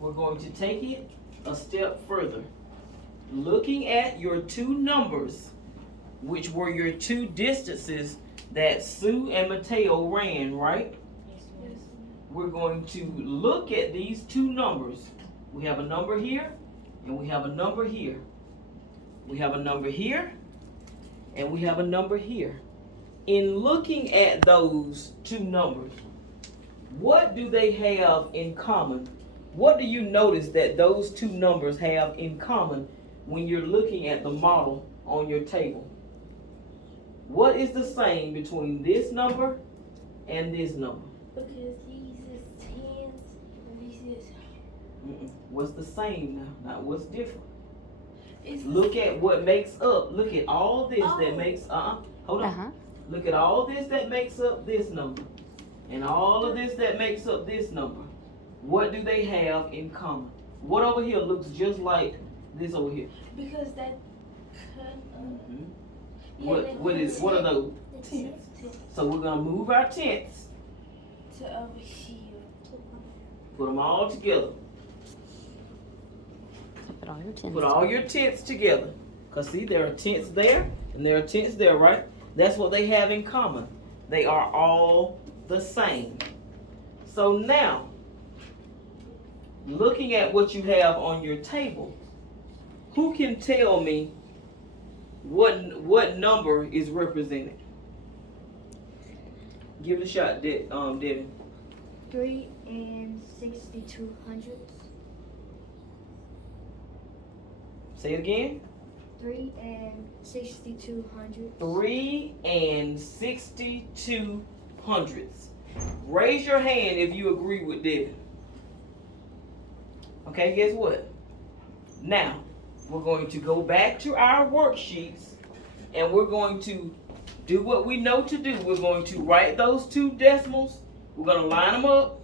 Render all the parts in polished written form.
we're going to take it a step further. Looking at your two numbers, which were your two distances that Sue and Mateo ran, right? Yes. We're going to look at these two numbers. We have a number here, and we have a number here. We have a number here, and we have a number here. In looking at those two numbers, what do they have in common? What do you notice that those two numbers have in common when you're looking at the model on your table? What is the same between this number and this number? Because these is tens and these is. What's the same now? Not what's different. It's Look at what makes up. Look at all this that makes, hold on. Look at all this that makes up this number. And all of this that makes up this number. What do they have in common? What over here looks just like this over here? because that cut. What are those? Tenths. So we're gonna move our tenths, To over here. put them all together. Put all your tens. Put all your tenths together. Cause see, there are tenths there and there are tenths there, right? That's what they have in common. They are all the same. So now, looking at what you have on your table, who can tell me what number is represented? Give it a shot, Debbie. 3 and 62 hundredths. Say it again. 3 and 62 hundredths. 3 and 62 hundredths. Raise your hand if you agree with Debbie. Okay, guess what? Now, we're going to go back to our worksheets and we're going to do what we know to do. We're going to write those two decimals. We're going to line them up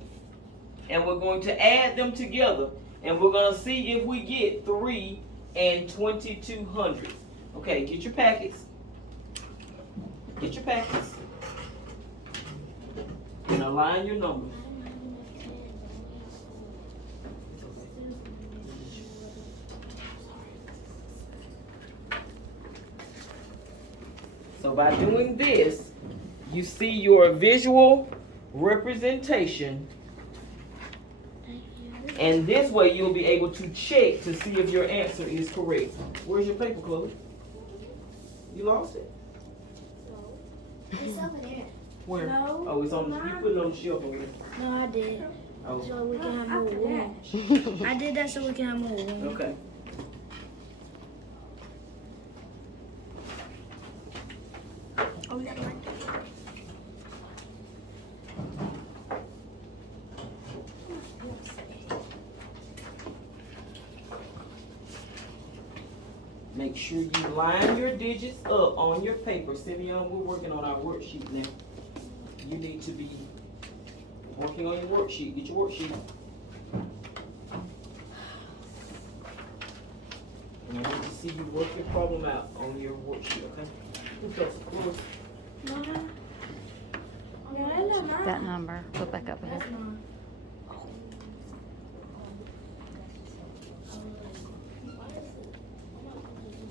and we're going to add them together. And we're going to see if we get 3 and 22 hundredths. Okay, get your packets. Get your packets. And align your numbers. So by doing this, you see your visual representation. And this way you'll be able to check to see if your answer is correct. Where's your paper, Chloe? You lost it? It's over there. Where? No. Oh, it's on. You put it on the shelf over there. No, I did. Oh, So we can have more room. I did that so we can have more room. okay. Oh, yeah, right there. Make sure you line your digits up on your paper. Simeon, we're working on our worksheet now. You need to be working on your worksheet. Get your worksheet. And I need to see you work your problem out on your worksheet, okay? Who does it? Chloe? Mine. No, that's not mine. That number. Flip back up ahead. That's mine.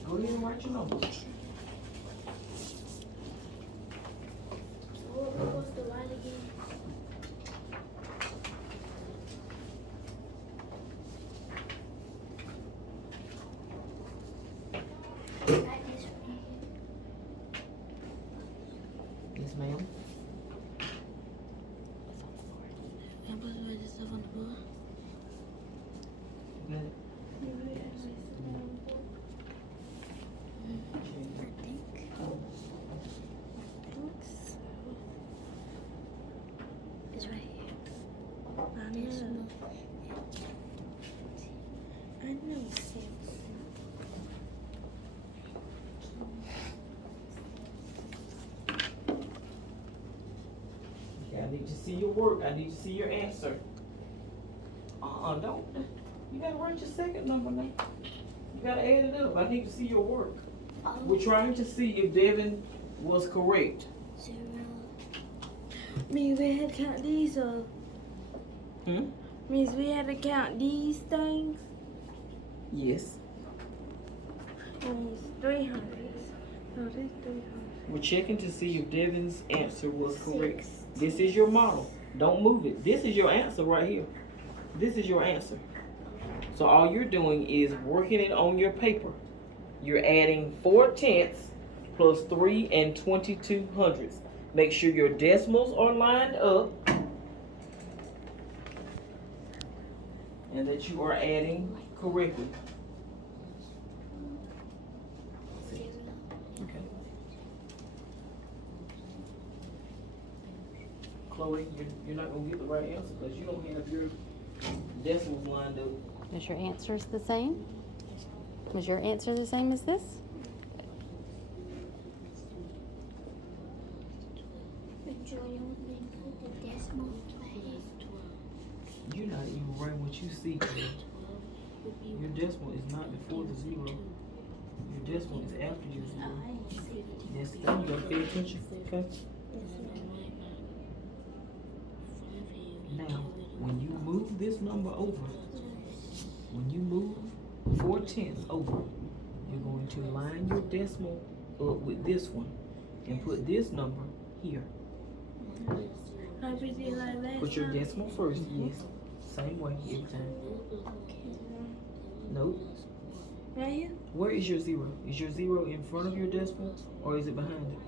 Go ahead and write your numbers. What's the line again? Yes, ma'am. I'm supposed to write this stuff on the board. Good. It's right here. I know. I know. Okay, I need to see your work. I need to see your answer. Don't. You gotta write your second number now. You gotta add it up. I need to see your work. We're trying to see if Devin was correct. 0. Me, we had count these up. Hmm? Means we had to count these things. Yes. Means 300. So this 300. We're checking to see if Devin's answer was correct. This is your model. Don't move it. This is your answer right here. This is your answer. So all you're doing is working it on your paper. You're adding 4/10 plus 3 and 22/100. Make sure your decimals are lined up and that you are adding correctly. Okay. Chloe, you're not gonna get the right answer because you don't have your decimals lined up. Is your answers the same? Was your answer the same as this? The decimal place. You're not even writing what you see. Your decimal is not before the zero. Your decimal is after your zero. That's the thing. You gotta pay attention. Okay. Now, when you move this number over, when you move 4/10 over, you're going to line your decimal up with this one and put this number here. Like we did like last Put your time. decimal first, yes. Same way every time. Nope. Right here? Where is your zero? Is your zero in front of your decimal or is it behind it?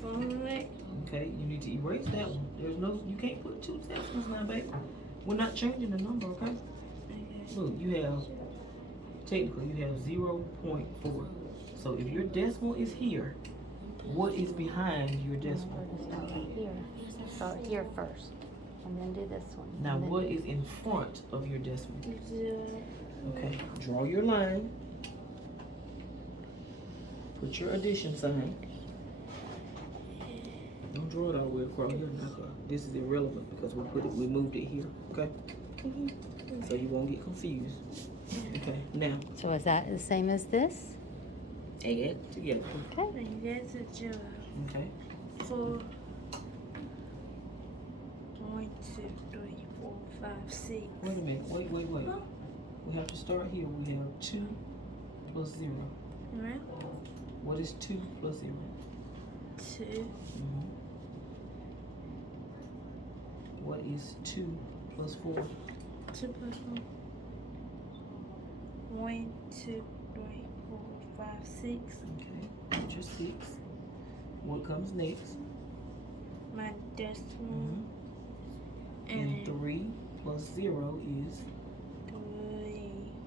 From like. Okay, you need to erase that one. There's no, you can't put two decimals now, baby. We're not changing the number, okay? Look, you have, technically you have 0.4. So if your decimal is here, what is behind your decimal? Start right here. Start here first, and then do this one. Now and then what is in front of your decimal? 0. Okay, draw your line. Put your addition sign. Don't draw it all the way across here. This is irrelevant because we moved it here, okay? So you won't get confused. Okay, now So is that the same as this? add together. Okay. And that's a 0. Okay. 4. 1, 2, 3, 4, 5, 6. Wait a minute. Wait. Huh? We have to start here. We have 2 plus 0. Right? What is 2 plus 0? 2. What is 2 plus 4? 2 plus 1. 1, 2, 3, 4, 5, 6. Okay. Put your 6. What comes next? My decimal. And 3 plus 0 is